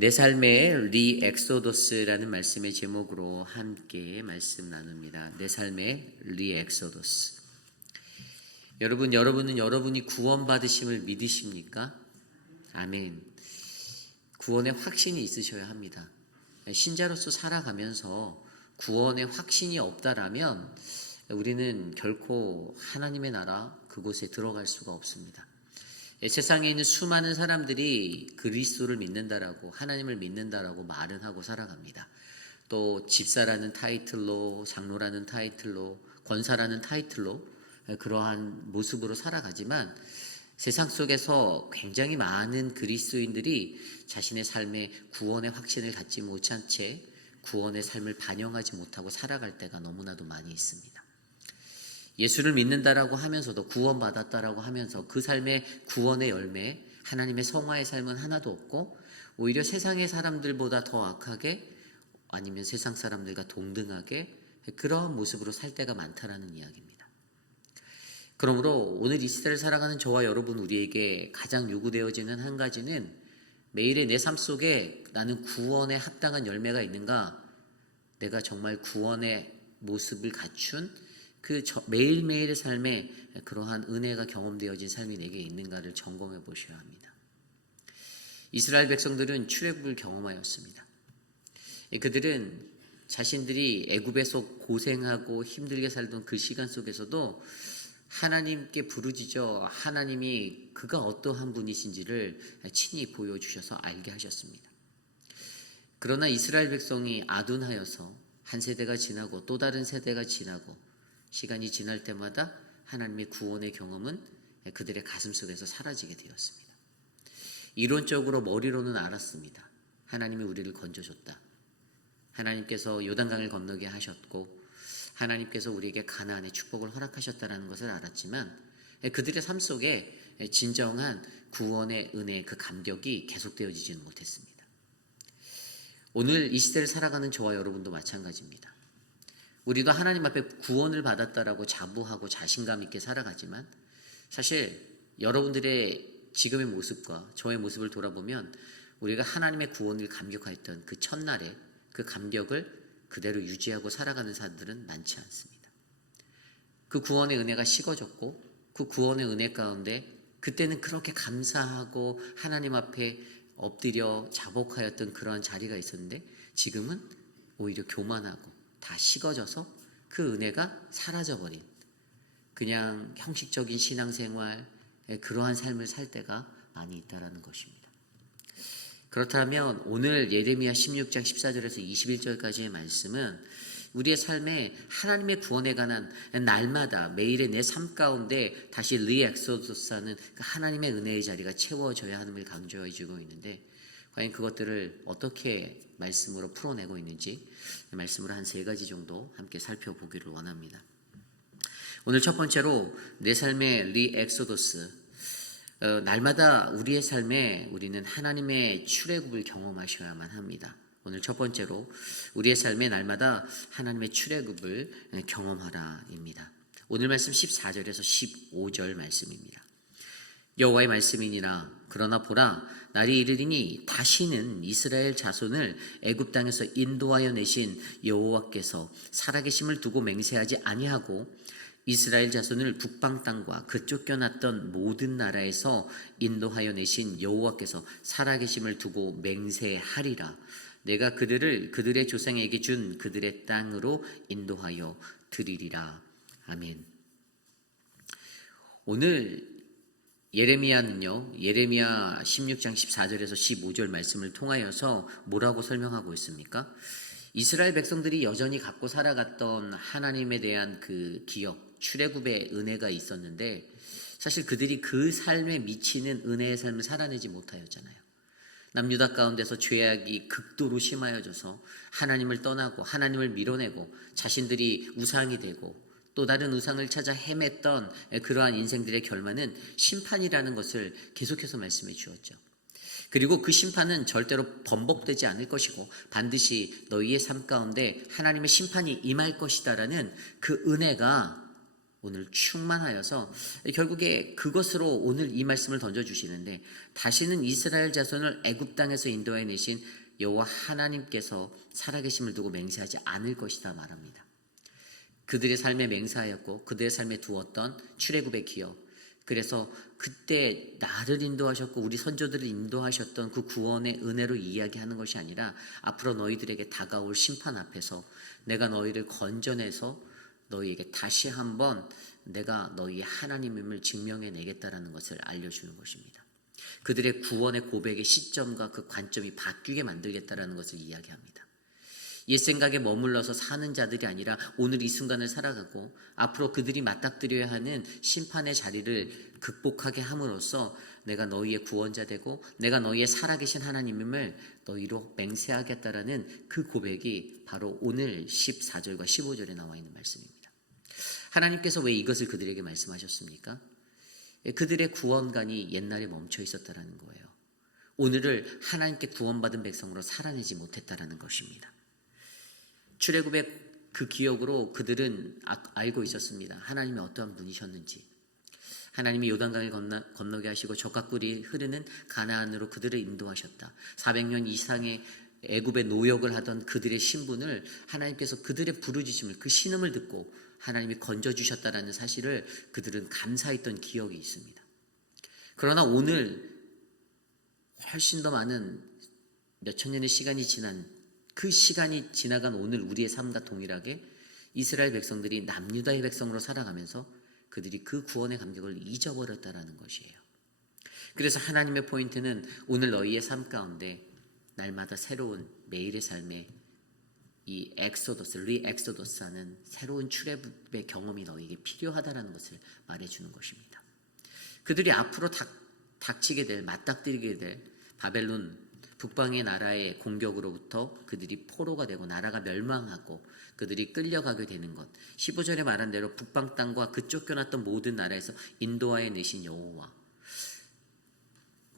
내 삶의 리엑소더스라는 말씀의 제목으로 함께 말씀 나눕니다. 내 삶의 리엑소더스. 여러분은 여러분이 구원받으심을 믿으십니까? 아멘. 구원의 확신이 있으셔야 합니다. 신자로서 살아가면서 구원의 확신이 없다라면 우리는 결코 하나님의 나라 그곳에 들어갈 수가 없습니다. 세상에 있는 수많은 사람들이 그리스도를 믿는다라고, 하나님을 믿는다라고 말은 하고 살아갑니다. 또 집사라는 타이틀로, 장로라는 타이틀로, 권사라는 타이틀로 그러한 모습으로 살아가지만 세상 속에서 굉장히 많은 그리스도인들이 자신의 삶에 구원의 확신을 갖지 못한 채 구원의 삶을 반영하지 못하고 살아갈 때가 너무나도 많이 있습니다. 예수를 믿는다라고 하면서도, 구원받았다라고 하면서 그 삶의 구원의 열매, 하나님의 성화의 삶은 하나도 없고 오히려 세상의 사람들보다 더 악하게, 아니면 세상 사람들과 동등하게 그러한 모습으로 살 때가 많다라는 이야기입니다. 그러므로 오늘 이 시대를 살아가는 저와 여러분, 우리에게 가장 요구되어지는 한 가지는 매일의 내 삶 속에 나는 구원에 합당한 열매가 있는가, 내가 정말 구원의 모습을 갖춘 그 매일매일의 삶에 그러한 은혜가 경험되어진 삶이 내게 있는가를 점검해 보셔야 합니다. 이스라엘 백성들은 출애굽을 경험하였습니다. 그들은 자신들이 애굽에서 고생하고 힘들게 살던 그 시간 속에서도 하나님께 부르짖어 하나님이 그가 어떠한 분이신지를 친히 보여주셔서 알게 하셨습니다. 그러나 이스라엘 백성이 아둔하여서 한 세대가 지나고 또 다른 세대가 지나고 시간이 지날 때마다 하나님의 구원의 경험은 그들의 가슴 속에서 사라지게 되었습니다. 이론적으로 머리로는 알았습니다. 하나님이 우리를 건져줬다. 하나님께서 요단강을 건너게 하셨고 하나님께서 우리에게 가나안의 축복을 허락하셨다는 것을 알았지만 그들의 삶 속에 진정한 구원의 은혜의 그 감격이 계속되어지지는 못했습니다. 오늘 이 시대를 살아가는 저와 여러분도 마찬가지입니다. 우리도 하나님 앞에 구원을 받았다라고 자부하고 자신감 있게 살아가지만 사실 여러분들의 지금의 모습과 저의 모습을 돌아보면 우리가 하나님의 구원을 감격하였던 그 첫날에 그 감격을 그대로 유지하고 살아가는 사람들은 많지 않습니다. 그 구원의 은혜가 식어졌고 그 구원의 은혜 가운데 그때는 그렇게 감사하고 하나님 앞에 엎드려 자복하였던 그러한 자리가 있었는데 지금은 오히려 교만하고 다 식어져서 그 은혜가 사라져버린 그냥 형식적인 신앙생활, 그러한 삶을 살 때가 많이 있다라는 것입니다. 그렇다면 오늘 예레미야 16장 14절에서 21절까지의 말씀은 우리의 삶에 하나님의 구원에 관한 날마다 매일의 내 삶 가운데 다시 리엑소더스하는 그 하나님의 은혜의 자리가 채워져야 함을 강조해 주고 있는데 과연 그것들을 어떻게 말씀으로 풀어내고 있는지 말씀으로 한 3가지 정도 함께 살펴보기를 원합니다. 오늘 첫 번째로 내 삶의 리엑소더스, 날마다 우리의 삶에 우리는 하나님의 출애굽을 경험하셔야만 합니다. 오늘 첫 번째로 우리의 삶에 날마다 하나님의 출애굽을 경험하라입니다. 오늘 말씀 14절에서 15절 말씀입니다. 여호와의 말씀이니라. 그러나 보라, 날이 이르리니 다시는 이스라엘 자손을 애굽 땅에서 인도하여 내신 여호와께서 살아계심을 두고 맹세하지 아니하고 이스라엘 자손을 북방 땅과 그 쫓겨났던 모든 나라에서 인도하여 내신 여호와께서 살아계심을 두고 맹세하리라. 내가 그들을 그들의 조상에게 준 그들의 땅으로 인도하여 드리리라. 아멘. 오늘 예레미야는요, 예레미야 16장 14절에서 15절 말씀을 통하여서 뭐라고 설명하고 있습니까? 이스라엘 백성들이 여전히 갖고 살아갔던 하나님에 대한 그 기억, 출애굽의 은혜가 있었는데 사실 그들이 그 삶에 미치는 은혜의 삶을 살아내지 못하였잖아요. 남유다 가운데서 죄악이 극도로 심하여져서 하나님을 떠나고 하나님을 밀어내고 자신들이 우상이 되고 또 다른 우상을 찾아 헤맸던 그러한 인생들의 결말은 심판이라는 것을 계속해서 말씀해 주었죠. 그리고 그 심판은 절대로 번복되지 않을 것이고 반드시 너희의 삶 가운데 하나님의 심판이 임할 것이다라는 그 은혜가 오늘 충만하여서 결국에 그것으로 오늘 이 말씀을 던져주시는데 다시는 이스라엘 자손을 애굽 땅에서 인도해 내신 여호와 하나님께서 살아계심을 두고 맹세하지 않을 것이다 말합니다. 그들의 삶에 맹세하였고 그들의 삶에 두었던 출애굽의 기억, 그래서 그때 나를 인도하셨고 우리 선조들을 인도하셨던 그 구원의 은혜로 이야기하는 것이 아니라 앞으로 너희들에게 다가올 심판 앞에서 내가 너희를 건져내서 너희에게 다시 한번 내가 너희의 하나님임을 증명해 내겠다라는 것을 알려주는 것입니다. 그들의 구원의 고백의 시점과 그 관점이 바뀌게 만들겠다라는 것을 이야기합니다. 옛 생각에 머물러서 사는 자들이 아니라 오늘 이 순간을 살아가고 앞으로 그들이 맞닥뜨려야 하는 심판의 자리를 극복하게 함으로써 내가 너희의 구원자 되고 내가 너희의 살아계신 하나님임을 너희로 맹세하겠다라는 그 고백이 바로 오늘 14절과 15절에 나와 있는 말씀입니다. 하나님께서 왜 이것을 그들에게 말씀하셨습니까? 그들의 구원관이 옛날에 멈춰 있었다라는 거예요. 오늘을 하나님께 구원받은 백성으로 살아내지 못했다라는 것입니다. 출애굽의 그 기억으로 그들은 알고 있었습니다. 하나님이 어떠한 분이셨는지. 하나님이 요단강을 건너게 하시고 젖과 꿀이 흐르는 가나안으로 그들을 인도하셨다. 400년 이상의 애굽의 노역을 하던 그들의 신분을 하나님께서 그들의 부르짖음을 그 신음을 듣고 하나님이 건져주셨다라는 사실을 그들은 감사했던 기억이 있습니다. 그러나 오늘 훨씬 더 많은 몇천 년의 시간이 지난 그 시간이 지나간 오늘 우리의 삶과 동일하게 이스라엘 백성들이 남유다의 백성으로 살아가면서 그들이 그 구원의 감격을 잊어버렸다라는 것이에요. 그래서 하나님의 포인트는 오늘 너희의 삶 가운데 날마다 새로운 매일의 삶에 이 엑소더스, 리엑소더스하는 새로운 출애굽의 경험이 너희에게 필요하다라는 것을 말해주는 것입니다. 그들이 앞으로 닥치게 될, 맞닥뜨리게 될 바벨론 북방의 나라의 공격으로부터 그들이 포로가 되고 나라가 멸망하고 그들이 끌려가게 되는 것, 15절에 말한 대로 북방 땅과 그 쫓겨났던 모든 나라에서 인도하여 내신 여호와,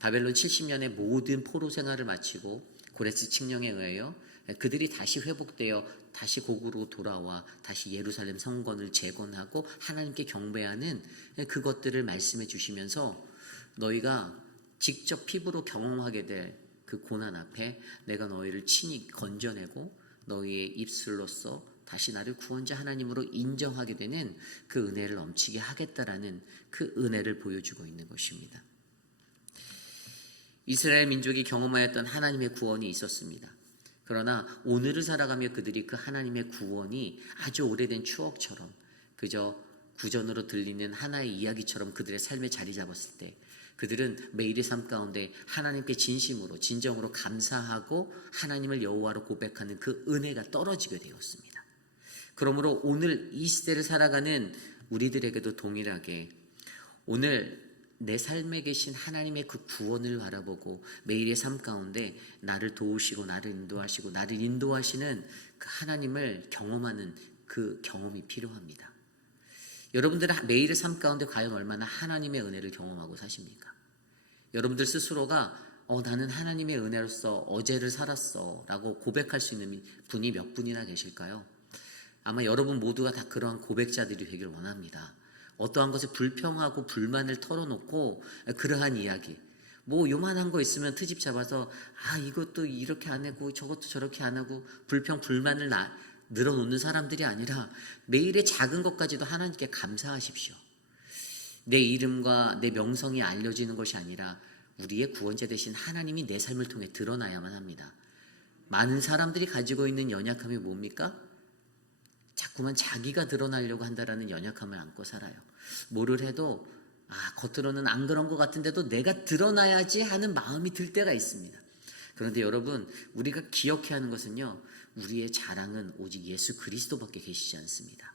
바벨론 70년의 모든 포로 생활을 마치고 고레스 칙령에 의하여 그들이 다시 회복되어 다시 고국으로 돌아와 다시 예루살렘 성전을 재건하고 하나님께 경배하는 그것들을 말씀해 주시면서 너희가 직접 피부로 경험하게 될 그 고난 앞에 내가 너희를 친히 건져내고 너희의 입술로서 다시 나를 구원자 하나님으로 인정하게 되는 그 은혜를 넘치게 하겠다라는 그 은혜를 보여주고 있는 것입니다. 이스라엘 민족이 경험하였던 하나님의 구원이 있었습니다. 그러나 오늘을 살아가며 그들이 그 하나님의 구원이 아주 오래된 추억처럼 그저 구전으로 들리는 하나의 이야기처럼 그들의 삶에 자리 잡았을 때 그들은 매일의 삶 가운데 하나님께 진심으로 진정으로 감사하고 하나님을 여호와로 고백하는 그 은혜가 떨어지게 되었습니다. 그러므로 오늘 이 시대를 살아가는 우리들에게도 동일하게 오늘 내 삶에 계신 하나님의 그 구원을 바라보고 매일의 삶 가운데 나를 도우시고 나를 인도하시고 나를 인도하시는 그 하나님을 경험하는 그 경험이 필요합니다. 여러분들은 매일의 삶 가운데 과연 얼마나 하나님의 은혜를 경험하고 사십니까? 여러분들 스스로가 나는 하나님의 은혜로서 어제를 살았어 라고 고백할 수 있는 분이 몇 분이나 계실까요? 아마 여러분 모두가 다 그러한 고백자들이 되길 원합니다. 어떠한 것에 불평하고 불만을 털어놓고 그러한 이야기, 뭐 요만한 거 있으면 트집 잡아서 이것도 이렇게 안 하고 저것도 저렇게 안 하고 불평 불만을 늘어놓는 사람들이 아니라 매일의 작은 것까지도 하나님께 감사하십시오. 내 이름과 내 명성이 알려지는 것이 아니라 우리의 구원자 되신 하나님이 내 삶을 통해 드러나야만 합니다. 많은 사람들이 가지고 있는 연약함이 뭡니까? 자꾸만 자기가 드러나려고 한다라는 연약함을 안고 살아요. 뭐를 해도 겉으로는 안 그런 것 같은데도 내가 드러나야지 하는 마음이 들 때가 있습니다. 그런데 여러분, 우리가 기억해야 하는 것은요, 우리의 자랑은 오직 예수 그리스도밖에 계시지 않습니다.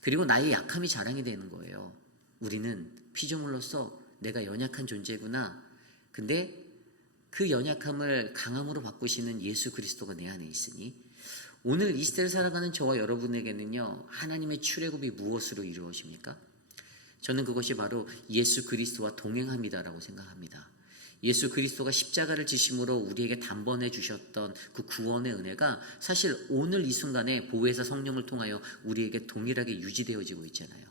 그리고 나의 약함이 자랑이 되는 거예요. 우리는 피조물로서 내가 연약한 존재구나. 근데 그 연약함을 강함으로 바꾸시는 예수 그리스도가 내 안에 있으니 오늘 이 시대를 살아가는 저와 여러분에게는요, 하나님의 출애굽이 무엇으로 이루어집니까? 저는 그것이 바로 예수 그리스도와 동행함이다라고 생각합니다. 예수 그리스도가 십자가를 지심으로 우리에게 단번해 주셨던 그 구원의 은혜가 사실 오늘 이 순간에 보혜사 성령을 통하여 우리에게 동일하게 유지되어지고 있잖아요.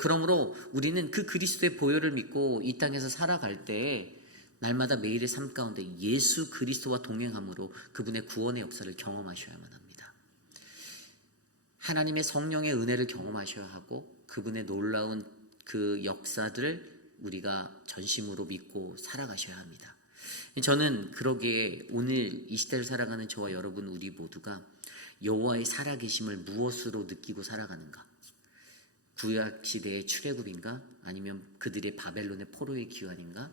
그러므로 우리는 그 그리스도의 보혈을 믿고 이 땅에서 살아갈 때 날마다 매일의 삶 가운데 예수 그리스도와 동행함으로 그분의 구원의 역사를 경험하셔야만 합니다. 하나님의 성령의 은혜를 경험하셔야 하고 그분의 놀라운 그 역사들을 우리가 전심으로 믿고 살아가셔야 합니다. 저는 그러기에 오늘 이 시대를 살아가는 저와 여러분 우리 모두가 여호와의 살아계심을 무엇으로 느끼고 살아가는가? 구약 시대의 출애굽인가? 아니면 그들의 바벨론의 포로의 귀환인가?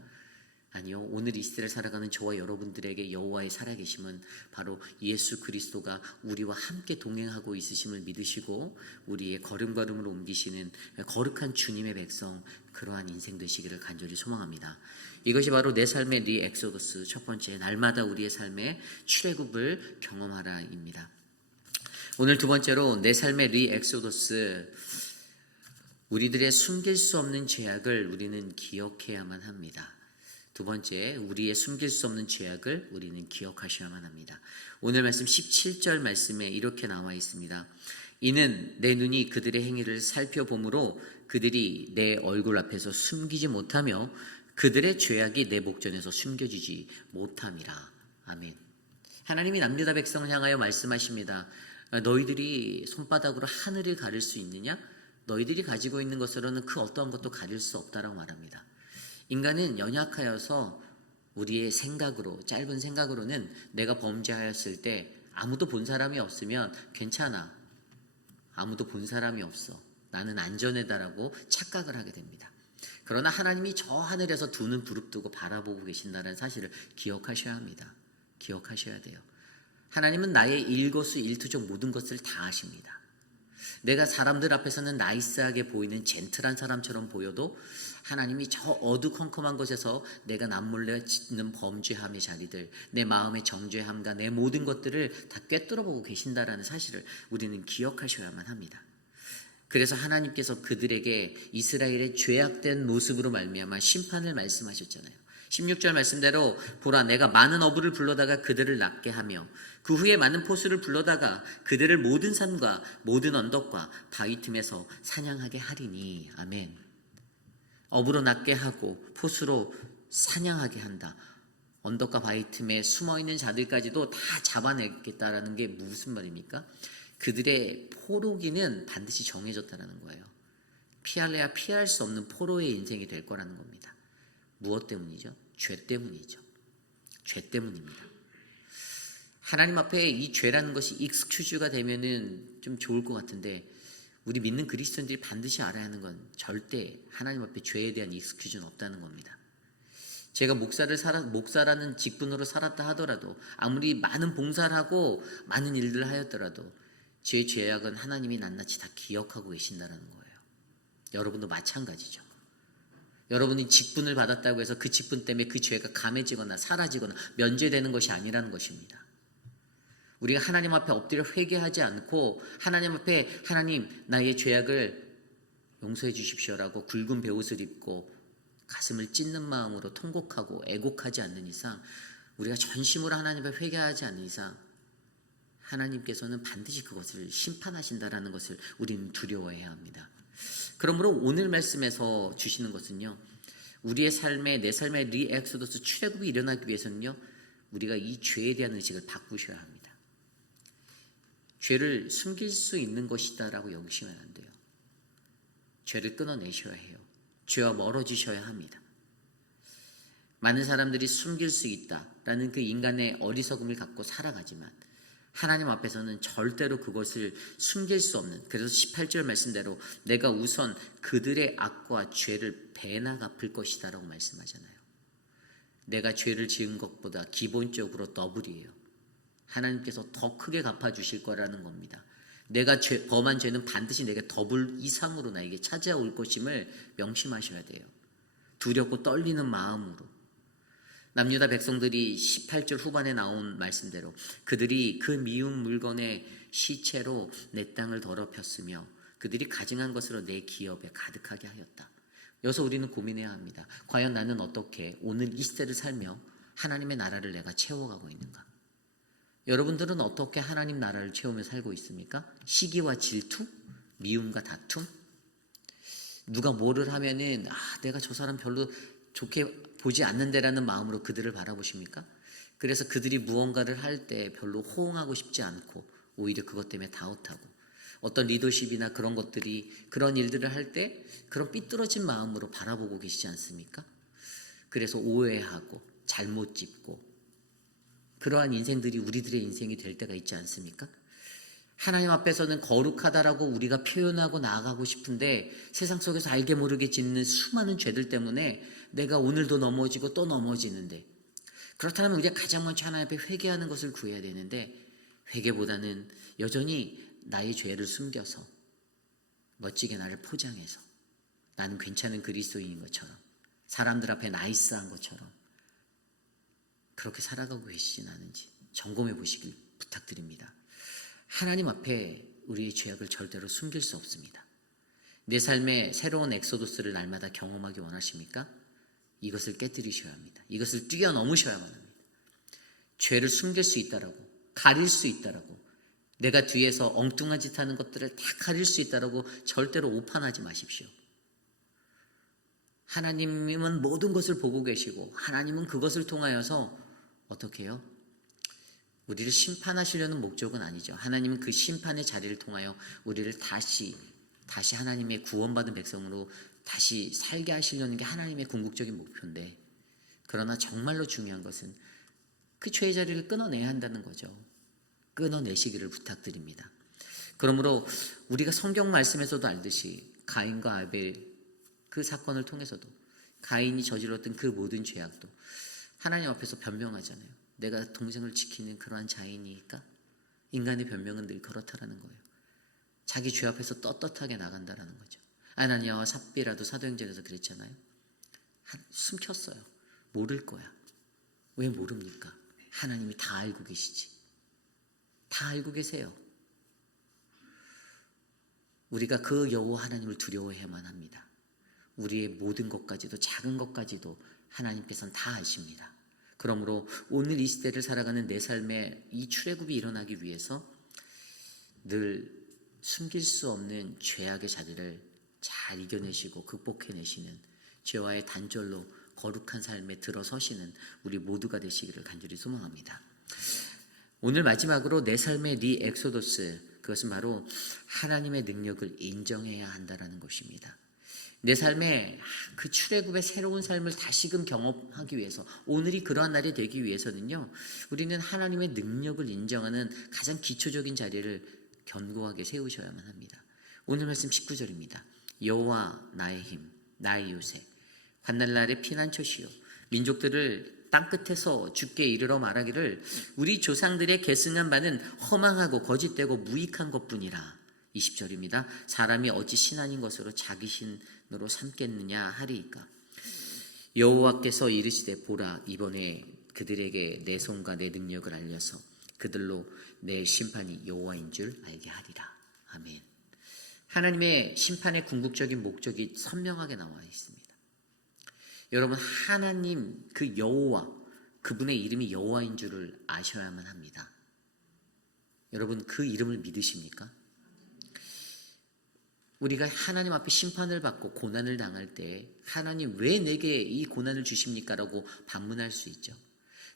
아니요, 오늘 이 시대를 살아가는 저와 여러분들에게 여호와의 살아계심은 바로 예수 그리스도가 우리와 함께 동행하고 있으심을 믿으시고 우리의 걸음걸음을 옮기시는 거룩한 주님의 백성, 그러한 인생 되시기를 간절히 소망합니다. 이것이 바로 내 삶의 리엑소더스, 첫 번째, 날마다 우리의 삶의 출애굽을 경험하라입니다. 오늘 두 번째로 내 삶의 리엑소더스, 우리들의 숨길 수 없는 죄악을 우리는 기억해야만 합니다. 두 번째, 우리의 숨길 수 없는 죄악을 우리는 기억하셔야만 합니다. 오늘 말씀 17절 말씀에 이렇게 나와 있습니다. 이는 내 눈이 그들의 행위를 살펴보므로 그들이 내 얼굴 앞에서 숨기지 못하며 그들의 죄악이 내 목전에서 숨겨지지 못함이라. 아멘. 하나님이 남유다 백성을 향하여 말씀하십니다. 너희들이 손바닥으로 하늘을 가릴 수 있느냐? 너희들이 가지고 있는 것으로는 그 어떠한 것도 가릴 수 없다라고 말합니다. 인간은 연약하여서 우리의 생각으로, 짧은 생각으로는 내가 범죄하였을 때 아무도 본 사람이 없으면 괜찮아, 아무도 본 사람이 없어, 나는 안전하다라고 착각을 하게 됩니다. 그러나 하나님이 저 하늘에서 두 눈 부릅뜨고 바라보고 계신다는 사실을 기억하셔야 합니다. 기억하셔야 돼요. 하나님은 나의 일거수일투족 모든 것을 다 아십니다. 내가 사람들 앞에서는 나이스하게 보이는 젠틀한 사람처럼 보여도 하나님이 저 어두컴컴한 곳에서 내가 남몰래 짓는 범죄함의 자리들, 내 마음의 정죄함과 내 모든 것들을 다 꿰뚫어보고 계신다라는 사실을 우리는 기억하셔야만 합니다. 그래서 하나님께서 그들에게 이스라엘의 죄악된 모습으로 말미암아 심판을 말씀하셨잖아요. 16절 말씀대로 보라, 내가 많은 어부를 불러다가 그들을 낫게 하며 그 후에 많은 포수를 불러다가 그들을 모든 산과 모든 언덕과 바위 틈에서 사냥하게 하리니. 아멘. 어부로 낫게 하고 포수로 사냥하게 한다. 언덕과 바위 틈에 숨어있는 자들까지도 다 잡아내겠다라는 게 무슨 말입니까? 그들의 포로기는 반드시 정해졌다는 거예요. 피할래야 피할 수 없는 포로의 인생이 될 거라는 겁니다. 무엇 때문이죠? 죄 때문이죠. 죄 때문입니다. 하나님 앞에 이 죄라는 것이 익스큐즈가 되면은 좀 좋을 것 같은데, 우리 믿는 그리스도인들이 반드시 알아야 하는 건 절대 하나님 앞에 죄에 대한 익스큐즈는 없다는 겁니다. 제가 목사라는 직분으로 살았다 하더라도, 아무리 많은 봉사를 하고 많은 일들을 하였더라도 제 죄악은 하나님이 낱낱이 다 기억하고 계신다는 거예요. 여러분도 마찬가지죠. 여러분이 직분을 받았다고 해서 그 직분 때문에 그 죄가 감해지거나 사라지거나 면제되는 것이 아니라는 것입니다. 우리가 하나님 앞에 엎드려 회개하지 않고 하나님 앞에 하나님 나의 죄악을 용서해 주십시오라고 굵은 베옷을 입고 가슴을 찢는 마음으로 통곡하고 애곡하지 않는 이상, 우리가 전심으로 하나님 앞에 회개하지 않는 이상 하나님께서는 반드시 그것을 심판하신다라는 것을 우리는 두려워해야 합니다. 그러므로 오늘 말씀에서 주시는 것은요, 우리의 삶에, 내 삶의 리엑소더스 출애굽이 일어나기 위해서는요, 우리가 이 죄에 대한 의식을 바꾸셔야 합니다. 죄를 숨길 수 있는 것이다라고 여기시면 안 돼요. 죄를 끊어내셔야 해요. 죄와 멀어지셔야 합니다. 많은 사람들이 숨길 수 있다라는 그 인간의 어리석음을 갖고 살아가지만 하나님 앞에서는 절대로 그것을 숨길 수 없는, 그래서 18절 말씀대로 내가 우선 그들의 악과 죄를 배나 갚을 것이다 라고 말씀하잖아요. 내가 죄를 지은 것보다 기본적으로 더블이에요. 하나님께서 더 크게 갚아주실 거라는 겁니다. 내가 범한 죄는 반드시 내게 더블 이상으로 나에게 찾아올 것임을 명심하셔야 돼요. 두렵고 떨리는 마음으로. 남유다 백성들이 18절 후반에 나온 말씀대로 그들이 그 미운 물건의 시체로 내 땅을 더럽혔으며 그들이 가증한 것으로 내 기업에 가득하게 하였다. 여기서 우리는 고민해야 합니다. 과연 나는 어떻게 오늘 이 시대를 살며 하나님의 나라를 내가 채워가고 있는가? 여러분들은 어떻게 하나님 나라를 채우며 살고 있습니까? 시기와 질투? 미움과 다툼? 누가 뭐를 하면은 내가 저 사람 별로 좋게 보지 않는데라는 마음으로 그들을 바라보십니까? 그래서 그들이 무언가를 할 때 별로 호응하고 싶지 않고 오히려 그것 때문에 다웃하고 어떤 리더십이나 그런 것들이 그런 일들을 할 때 그런 삐뚤어진 마음으로 바라보고 계시지 않습니까? 그래서 오해하고 잘못 짚고 그러한 인생들이 우리들의 인생이 될 때가 있지 않습니까? 하나님 앞에서는 거룩하다라고 우리가 표현하고 나아가고 싶은데 세상 속에서 알게 모르게 짓는 수많은 죄들 때문에 내가 오늘도 넘어지고 또 넘어지는데, 그렇다면 우리가 가장 먼저 하나님 앞에 회개하는 것을 구해야 되는데 회개보다는 여전히 나의 죄를 숨겨서 멋지게 나를 포장해서 나는 괜찮은 그리스도인인 것처럼 사람들 앞에 나이스한 것처럼 그렇게 살아가고 계시진 않은지 점검해 보시길 부탁드립니다. 하나님 앞에 우리의 죄악을 절대로 숨길 수 없습니다. 내 삶의 새로운 엑소도스를 날마다 경험하기 원하십니까? 이것을 깨뜨리셔야 합니다. 이것을 뛰어넘으셔야만 합니다. 죄를 숨길 수 있다라고, 가릴 수 있다라고, 내가 뒤에서 엉뚱한 짓 하는 것들을 다 가릴 수 있다라고 절대로 오판하지 마십시오. 하나님은 모든 것을 보고 계시고 하나님은 그것을 통하여서 어떻게 해요? 우리를 심판하시려는 목적은 아니죠. 하나님은 그 심판의 자리를 통하여 우리를 다시 하나님의 구원받은 백성으로 다시 살게 하시려는 게 하나님의 궁극적인 목표인데, 그러나 정말로 중요한 것은 그 죄의 자리를 끊어내야 한다는 거죠. 끊어내시기를 부탁드립니다. 그러므로 우리가 성경 말씀에서도 알듯이 가인과 아벨 그 사건을 통해서도 가인이 저질렀던 그 모든 죄악도 하나님 앞에서 변명하잖아요. 내가 동생을 지키는 그러한 자인이니까. 인간의 변명은 늘 그렇다라는 거예요. 자기 죄 앞에서 떳떳하게 나간다라는 거죠. 아나니아와 삽비라도 사도행전에서 그랬잖아요. 숨겼어요. 모를 거야. 왜 모릅니까? 하나님이 다 알고 계시지. 다 알고 계세요. 우리가 그 여호와 하나님을 두려워해야만 합니다. 우리의 모든 것까지도, 작은 것까지도 하나님께서는 다 아십니다. 그러므로 오늘 이 시대를 살아가는 내 삶에 이 출애굽이 일어나기 위해서 늘 숨길 수 없는 죄악의 자리를 잘 이겨내시고 극복해내시는, 죄와의 단절로 거룩한 삶에 들어서시는 우리 모두가 되시기를 간절히 소망합니다. 오늘 마지막으로 내 삶의 엑소도스, 그것은 바로 하나님의 능력을 인정해야 한다는 것입니다. 내 삶의 그 출애굽의 새로운 삶을 다시금 경험하기 위해서, 오늘이 그러한 날이 되기 위해서는요, 우리는 하나님의 능력을 인정하는 가장 기초적인 자리를 견고하게 세우셔야만 합니다. 오늘 말씀 19절입니다. 여호와 나의 힘, 나의 요새, 환난날의 피난처시요, 민족들을 땅끝에서 주께 이르러 말하기를 우리 조상들의 계승한 바는 허망하고 거짓되고 무익한 것뿐이라. 20절입니다. 사람이 어찌 신 아닌 것으로 자기 신으로 삼겠느냐 하리이까. 여호와께서 이르시되 보라, 이번에 그들에게 내 손과 내 능력을 알려서 그들로 내 심판이 여호와인 줄 알게 하리라. 아멘. 하나님의 심판의 궁극적인 목적이 선명하게 나와 있습니다. 여러분, 하나님 그 여호와, 그분의 이름이 여호와인 줄을 아셔야만 합니다. 여러분, 그 이름을 믿으십니까? 우리가 하나님 앞에 심판을 받고 고난을 당할 때 하나님 왜 내게 이 고난을 주십니까? 라고 반문할 수 있죠.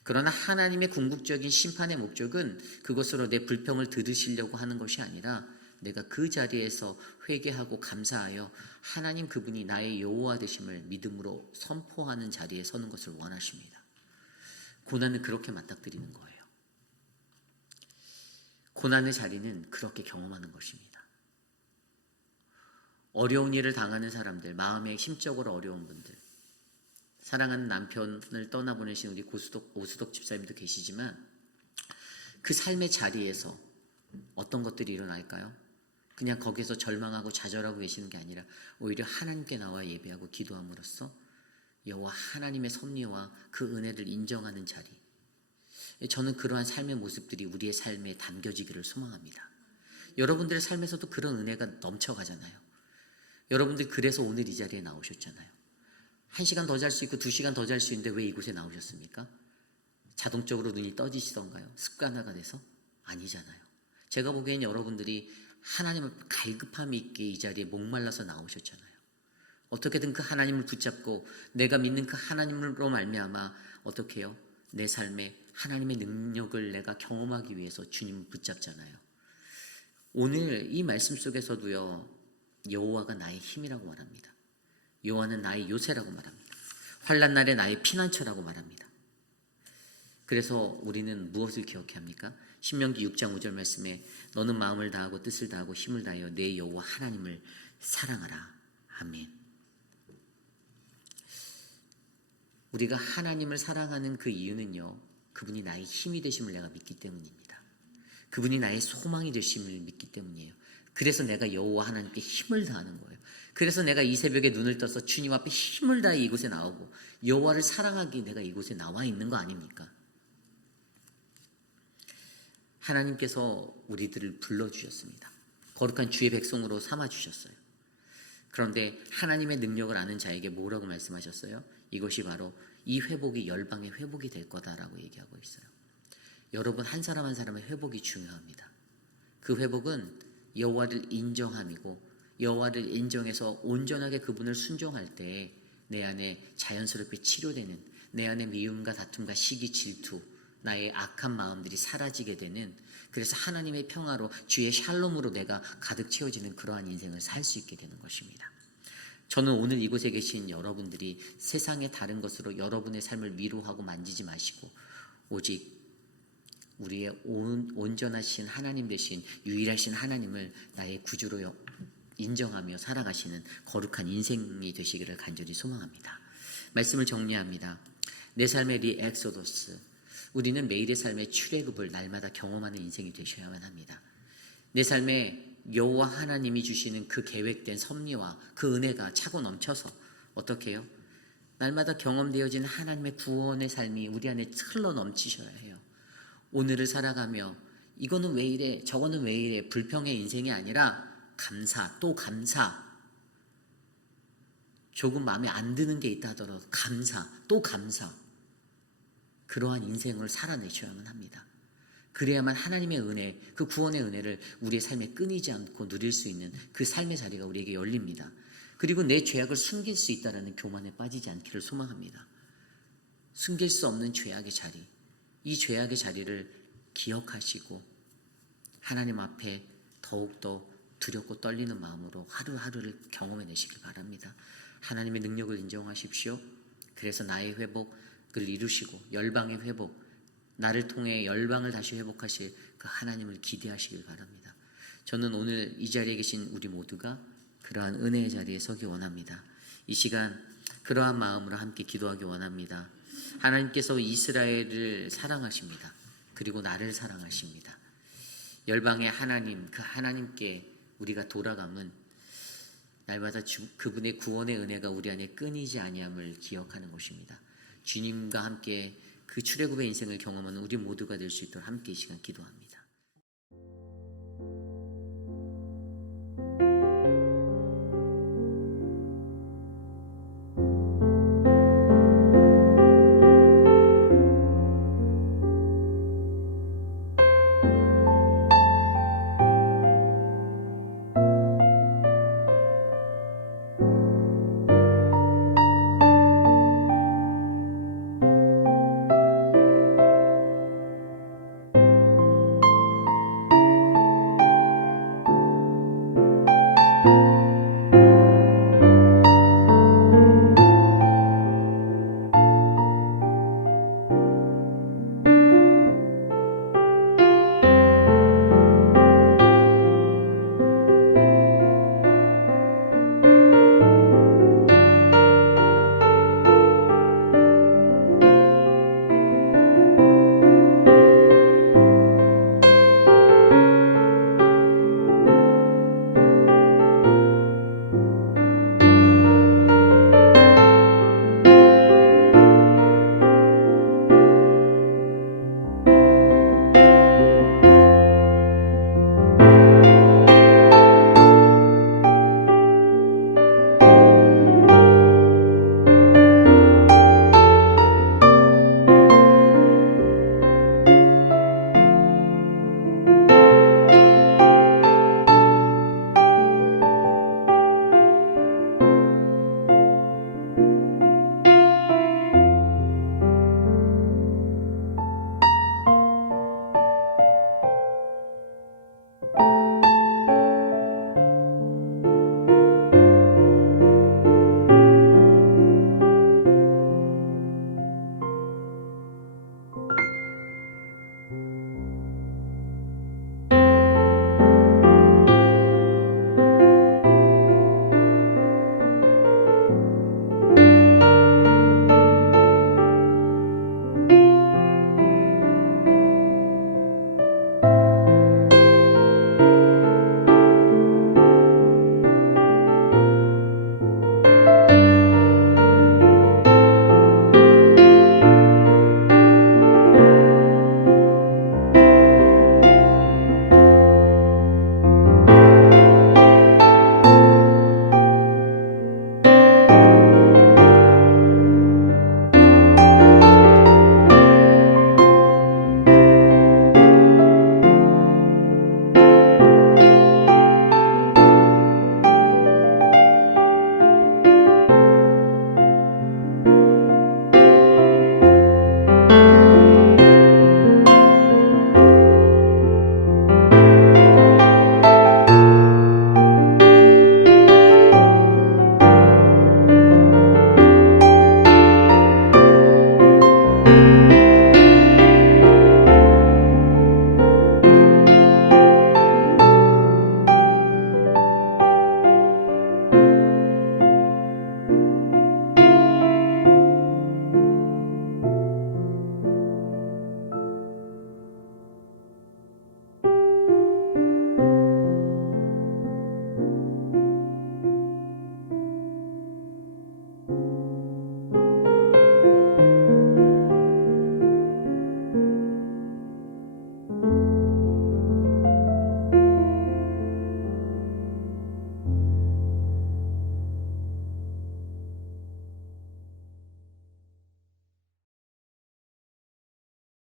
그러나 하나님의 궁극적인 심판의 목적은 그것으로 내 불평을 들으시려고 하는 것이 아니라 내가 그 자리에서 회개하고 감사하여 하나님 그분이 나의 여호와 되심을 믿음으로 선포하는 자리에 서는 것을 원하십니다. 고난을 그렇게 맞닥뜨리는 거예요. 고난의 자리는 그렇게 경험하는 것입니다. 어려운 일을 당하는 사람들, 마음에 심적으로 어려운 분들, 사랑하는 남편을 떠나보내신 우리 오수덕 집사님도 계시지만 그 삶의 자리에서 어떤 것들이 일어날까요? 그냥 거기서 절망하고 좌절하고 계시는 게 아니라 오히려 하나님께 나와 예배하고 기도함으로써 여호와 하나님의 섭리와 그 은혜를 인정하는 자리, 저는 그러한 삶의 모습들이 우리의 삶에 담겨지기를 소망합니다. 여러분들의 삶에서도 그런 은혜가 넘쳐가잖아요. 여러분들 그래서 오늘 이 자리에 나오셨잖아요. 1시간 더 잘 수 있고 2시간 더 잘 수 있는데 왜 이곳에 나오셨습니까? 자동적으로 눈이 떠지시던가요? 습관화가 돼서? 아니잖아요. 제가 보기엔 여러분들이 하나님 앞에 갈급함 있게 이 자리에 목말라서 나오셨잖아요. 어떻게든 그 하나님을 붙잡고 내가 믿는 그 하나님으로 말미암아 어떻게 해요? 내 삶에 하나님의 능력을 내가 경험하기 위해서 주님을 붙잡잖아요. 오늘 이 말씀 속에서도요, 여호와가 나의 힘이라고 말합니다. 여호와는 나의 요새라고 말합니다. 환난 날에 나의 피난처라고 말합니다. 그래서 우리는 무엇을 기억해야 합니까? 신명기 6장 5절 말씀에 너는 마음을 다하고 뜻을 다하고 힘을 다하여 내 여호와 하나님을 사랑하라. 아멘. 우리가 하나님을 사랑하는 그 이유는요, 그분이 나의 힘이 되심을 내가 믿기 때문입니다. 그분이 나의 소망이 되심을 믿기 때문이에요. 그래서 내가 여호와 하나님께 힘을 다하는 거예요. 그래서 내가 이 새벽에 눈을 떠서 주님 앞에 힘을 다해 이곳에 나오고 여호와를 사랑하기에 내가 이곳에 나와 있는 거 아닙니까? 하나님께서 우리들을 불러주셨습니다. 거룩한 주의 백성으로 삼아주셨어요. 그런데 하나님의 능력을 아는 자에게 뭐라고 말씀하셨어요? 이것이 바로 이 회복이 열방의 회복이 될 거다라고 얘기하고 있어요. 여러분, 한 사람 한 사람의 회복이 중요합니다. 그 회복은 여호와를 인정함이고 여호와를 인정해서 온전하게 그분을 순종할 때 내 안에 자연스럽게 치료되는, 내 안에 미움과 다툼과 시기, 질투, 나의 악한 마음들이 사라지게 되는, 그래서 하나님의 평화로 주의 샬롬으로 내가 가득 채워지는 그러한 인생을 살 수 있게 되는 것입니다. 저는 오늘 이곳에 계신 여러분들이 세상의 다른 것으로 여러분의 삶을 위로하고 만지지 마시고 오직 우리의 온전하신 하나님 되신 유일하신 하나님을 나의 구주로 인정하며 살아가시는 거룩한 인생이 되시기를 간절히 소망합니다. 말씀을 정리합니다. 내 삶의 리엑소더스, 우리는 매일의 삶의 출애굽을 날마다 경험하는 인생이 되셔야만 합니다. 내 삶에 여호와 하나님이 주시는 그 계획된 섭리와 그 은혜가 차고 넘쳐서 어떻게 해요? 날마다 경험되어지는 하나님의 구원의 삶이 우리 안에 흘러 넘치셔야 해요. 오늘을 살아가며 이거는 왜 이래, 저거는 왜 이래, 불평의 인생이 아니라 감사, 또 감사. 조금 마음에 안 드는 게 있다 하더라도 감사, 또 감사. 그러한 인생을 살아내셔야만 합니다. 그래야만 하나님의 은혜, 그 구원의 은혜를 우리의 삶에 끊이지 않고 누릴 수 있는 그 삶의 자리가 우리에게 열립니다. 그리고 내 죄악을 숨길 수 있다는 교만에 빠지지 않기를 소망합니다. 숨길 수 없는 죄악의 자리, 이 죄악의 자리를 기억하시고 하나님 앞에 더욱더 두렵고 떨리는 마음으로 하루하루를 경험해내시길 바랍니다. 하나님의 능력을 인정하십시오. 그래서 나의 회복을 이루시고 열방의 회복, 나를 통해 열방을 다시 회복하실 그 하나님을 기대하시길 바랍니다. 저는 오늘 이 자리에 계신 우리 모두가 그러한 은혜의 자리에 서기 원합니다. 이 시간 그러한 마음으로 함께 기도하기 원합니다. 하나님께서 이스라엘을 사랑하십니다. 그리고 나를 사랑하십니다. 열방의 하나님, 그 하나님께 우리가 돌아감은 날마다 그분의 구원의 은혜가 우리 안에 끊이지 아니함을 기억하는 것입니다. 주님과 함께 그 출애굽의 인생을 경험하는 우리 모두가 될 수 있도록 함께 이 시간 기도합니다.